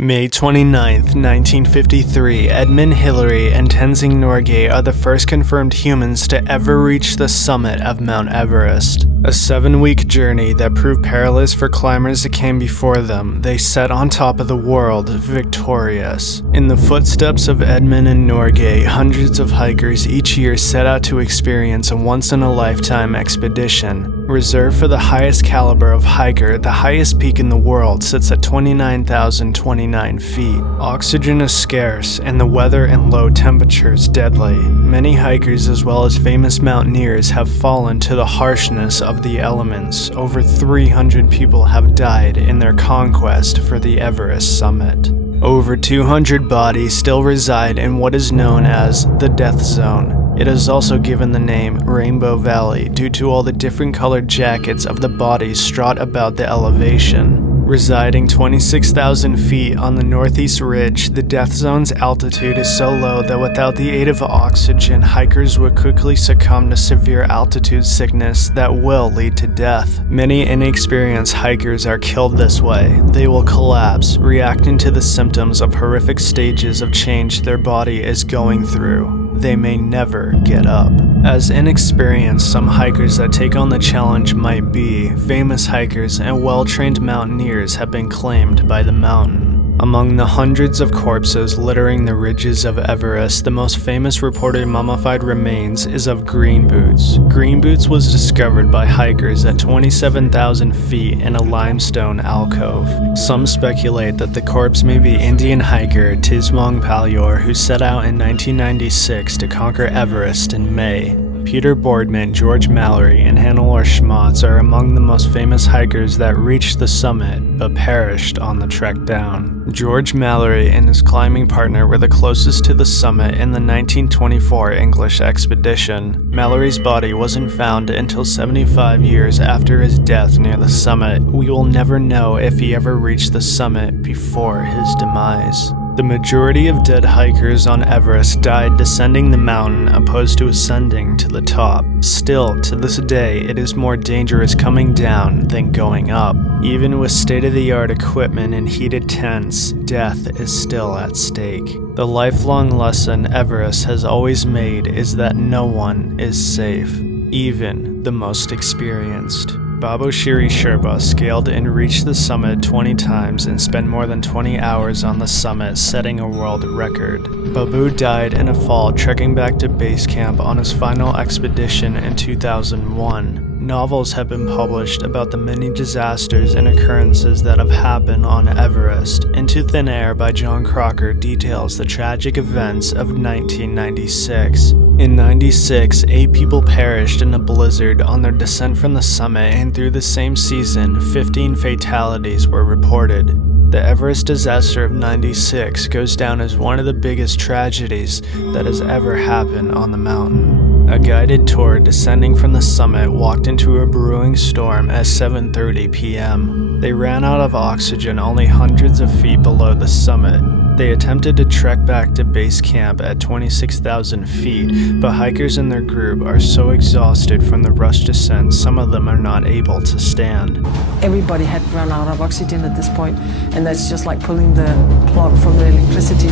May 29th, 1953, Edmund Hillary and Tenzing Norgay are the first confirmed humans to ever reach the summit of Mount Everest. A 7-week journey that proved perilous for climbers that came before them, they set on top of the world, victorious. In the footsteps of Edmund and Norgay, hundreds of hikers each year set out to experience a once-in-a-lifetime expedition. Reserved for the highest caliber of hiker, the highest peak in the world sits at 29,029 feet. Oxygen is scarce, and the weather and low temperatures deadly. Many hikers as well as famous mountaineers have fallen to the harshness of the elements. Over 300 people have died in their conquest for the Everest summit. Over 200 bodies still reside in what is known as the Death Zone. It is also given the name Rainbow Valley due to all the different colored jackets of the bodies strut about the elevation. Residing 26,000 feet on the northeast ridge, the Death Zone's altitude is so low that without the aid of oxygen, hikers would quickly succumb to severe altitude sickness that will lead to death. Many inexperienced hikers are killed this way. They will collapse, reacting to the symptoms of horrific stages of change their body is going through. They may never get up. As inexperienced some hikers that take on the challenge might be, famous hikers and well-trained mountaineers have been claimed by the mountain. Among the hundreds of corpses littering the ridges of Everest, the most famous reported mummified remains is of Green Boots. Green Boots was discovered by hikers at 27,000 feet in a limestone alcove. Some speculate that the corpse may be Indian hiker Tismong Palyor, who set out in 1996 to conquer Everest in May. Peter Boardman, George Mallory, and Hannelore Schmatz are among the most famous hikers that reached the summit but perished on the trek down. George Mallory and his climbing partner were the closest to the summit in the 1924 English expedition. Mallory's body wasn't found until 75 years after his death near the summit. We will never know if he ever reached the summit before his demise. The majority of dead hikers on Everest died descending the mountain opposed to ascending to the top. Still, to this day, it is more dangerous coming down than going up. Even with state-of-the-art equipment and heated tents, death is still at stake. The lifelong lesson Everest has always made is that no one is safe, even the most experienced. Babushiri Sherpa scaled and reached the summit 20 times and spent more than 20 hours on the summit, setting a world record. Babu died in a fall trekking back to base camp on his final expedition in 2001. Novels have been published about the many disasters and occurrences that have happened on Everest. Into Thin Air by John Crocker details the tragic events of 1996. In 96, 8 people perished in a blizzard on their descent from the summit, and through the same season, 15 fatalities were reported. The Everest disaster of 96 goes down as one of the biggest tragedies that has ever happened on the mountain. A guided tour descending from the summit walked into a brewing storm at 7:30 p.m. They ran out of oxygen only hundreds of feet below the summit. They attempted to trek back to base camp at 26,000 feet, but hikers in their group are so exhausted from the rush descent, some of them are not able to stand. Everybody had run out of oxygen at this point, and that's just like pulling the plug from the electricity.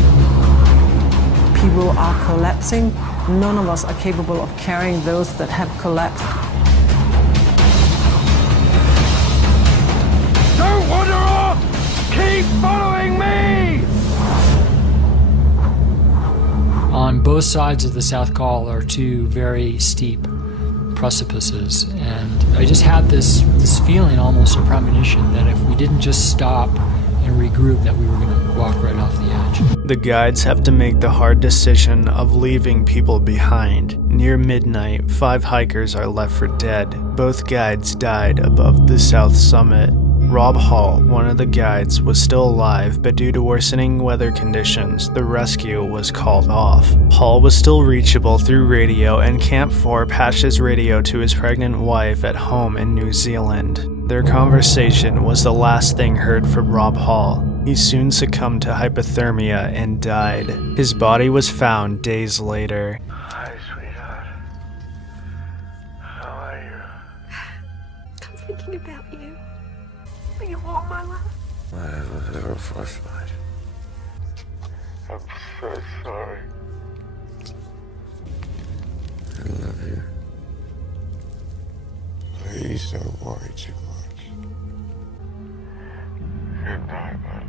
People are collapsing. None of us are capable of carrying those that have collapsed. Don't wander off! Keep following me! On both sides of the South Col are 2 very steep precipices, and I just had this feeling, almost a premonition, that if we didn't just stop and regroup, that we were going to walk right off the edge. The guides have to make the hard decision of leaving people behind. Near midnight, 5 hikers are left for dead. Both guides died above the south summit. Rob Hall, one of the guides, was still alive, but due to worsening weather conditions, the rescue was called off. Hall was still reachable through radio, and Camp 4 passed his radio to his pregnant wife at home in New Zealand. Their conversation was the last thing heard from Rob Hall. He soon succumbed to hypothermia and died. His body was found days later. Hi, sweetheart. How are you? I'm thinking about you. You want my love? I was ever frustrated. I'm so sorry. I love you. Please don't worry too much. Good night, my love.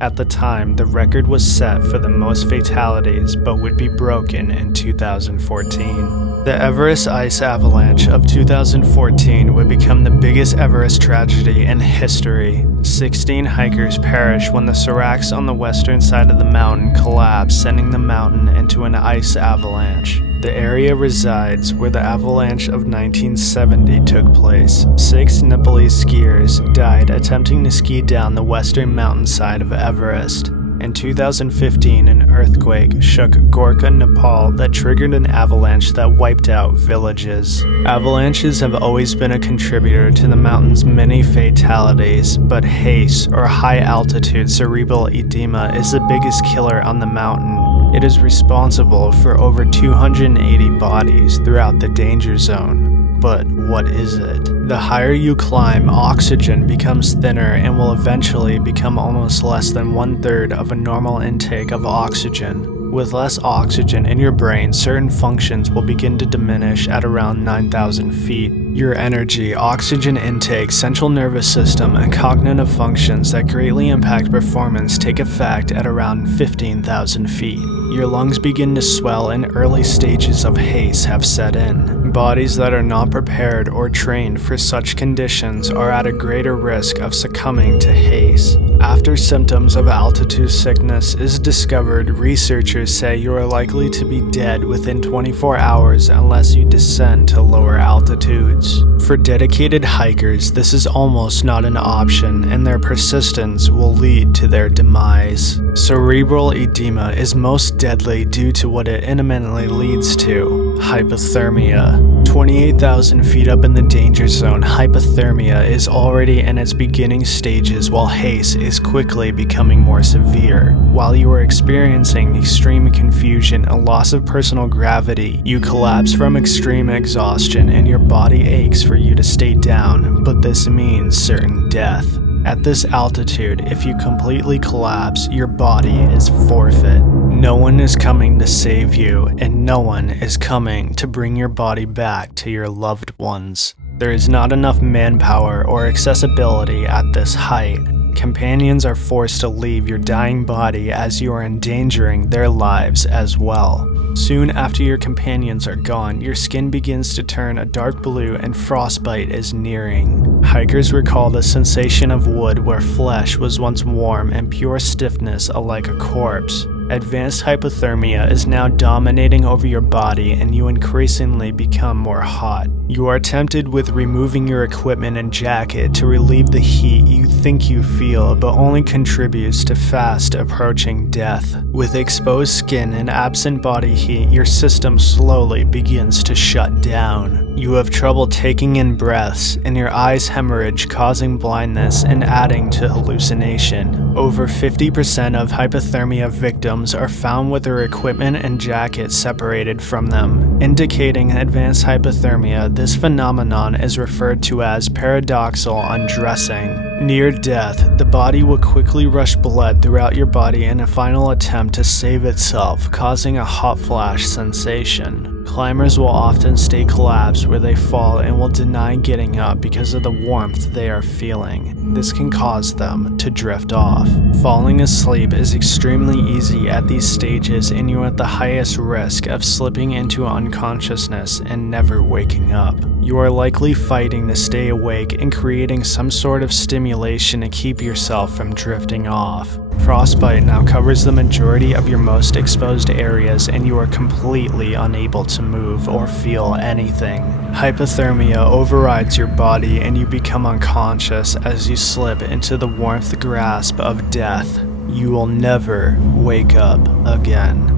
At the time, the record was set for the most fatalities, but would be broken in 2014. The Everest ice avalanche of 2014 would become the biggest Everest tragedy in history. 16 hikers perished when the seracs on the western side of the mountain collapsed, sending the mountain into an ice avalanche. The area resides where the avalanche of 1970 took place. 6 Nepalese skiers died attempting to ski down the western mountainside of Everest. In 2015, an earthquake shook Gorkha, Nepal that triggered an avalanche that wiped out villages. Avalanches have always been a contributor to the mountain's many fatalities, but HACE, or high-altitude cerebral edema, is the biggest killer on the mountain. It is responsible for over 280 bodies throughout the danger zone. But what is it? The higher you climb, oxygen becomes thinner and will eventually become almost less than 1/3 of a normal intake of oxygen. With less oxygen in your brain, certain functions will begin to diminish at around 9,000 feet. Your energy, oxygen intake, central nervous system, and cognitive functions that greatly impact performance take effect at around 15,000 feet. Your lungs begin to swell and early stages of HACE have set in. Bodies that are not prepared or trained for such conditions are at a greater risk of succumbing to HACE. After symptoms of altitude sickness is discovered, researchers say you are likely to be dead within 24 hours unless you descend to lower altitudes. For dedicated hikers, this is almost not an option, and their persistence will lead to their demise. Cerebral edema is most deadly due to what it intimately leads to: hypothermia. 28,000 feet up in the danger zone, hypothermia is already in its beginning stages while HACE is quickly becoming more severe. While you are experiencing extreme confusion and loss of personal gravity, you collapse from extreme exhaustion and your body aches for you to stay down, but this means certain death. At this altitude, if you completely collapse, your body is forfeit. No one is coming to save you, and no one is coming to bring your body back to your loved ones. There is not enough manpower or accessibility at this height. Companions are forced to leave your dying body as you are endangering their lives as well. Soon after your companions are gone, your skin begins to turn a dark blue and frostbite is nearing. Hikers recall the sensation of wood where flesh was once warm and pure stiffness like a corpse. Advanced hypothermia is now dominating over your body and you increasingly become more hot. You are tempted with removing your equipment and jacket to relieve the heat you think you feel, but only contributes to fast approaching death. With exposed skin and absent body heat, your system slowly begins to shut down. You have trouble taking in breaths, and your eyes hemorrhage, causing blindness and adding to hallucination. Over 50% of hypothermia victims are found with their equipment and jackets separated from them, indicating advanced hypothermia. This phenomenon is referred to as paradoxal undressing. Near death, the body will quickly rush blood throughout your body in a final attempt to save itself, causing a hot flash sensation. Climbers will often stay collapsed where they fall and will deny getting up because of the warmth they are feeling. This can cause them to drift off. Falling asleep is extremely easy at these stages, and you are at the highest risk of slipping into unconsciousness and never waking up. You are likely fighting to stay awake and creating some sort of stimulation to keep yourself from drifting off. Frostbite now covers the majority of your most exposed areas and you are completely unable to move or feel anything. Hypothermia overrides your body and you become unconscious as you slip into the warmth grasp of death. You will never wake up again.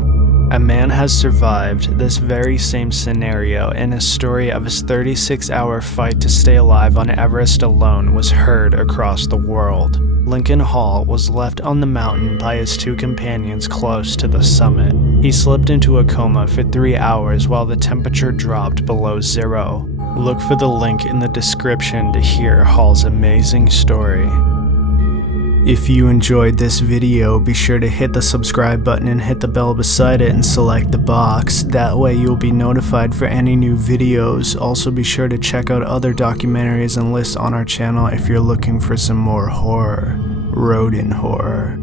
A man has survived this very same scenario, and his story of his 36-hour fight to stay alive on Everest alone was heard across the world. Lincoln Hall was left on the mountain by his 2 companions close to the summit. He slipped into a coma for 3 hours while the temperature dropped below 0. Look for the link in the description to hear Hall's amazing story. If you enjoyed this video, be sure to hit the subscribe button and hit the bell beside it and select the box. That way you'll be notified for any new videos. Also be sure to check out other documentaries and lists on our channel if you're looking for some more horror. Rodan horror.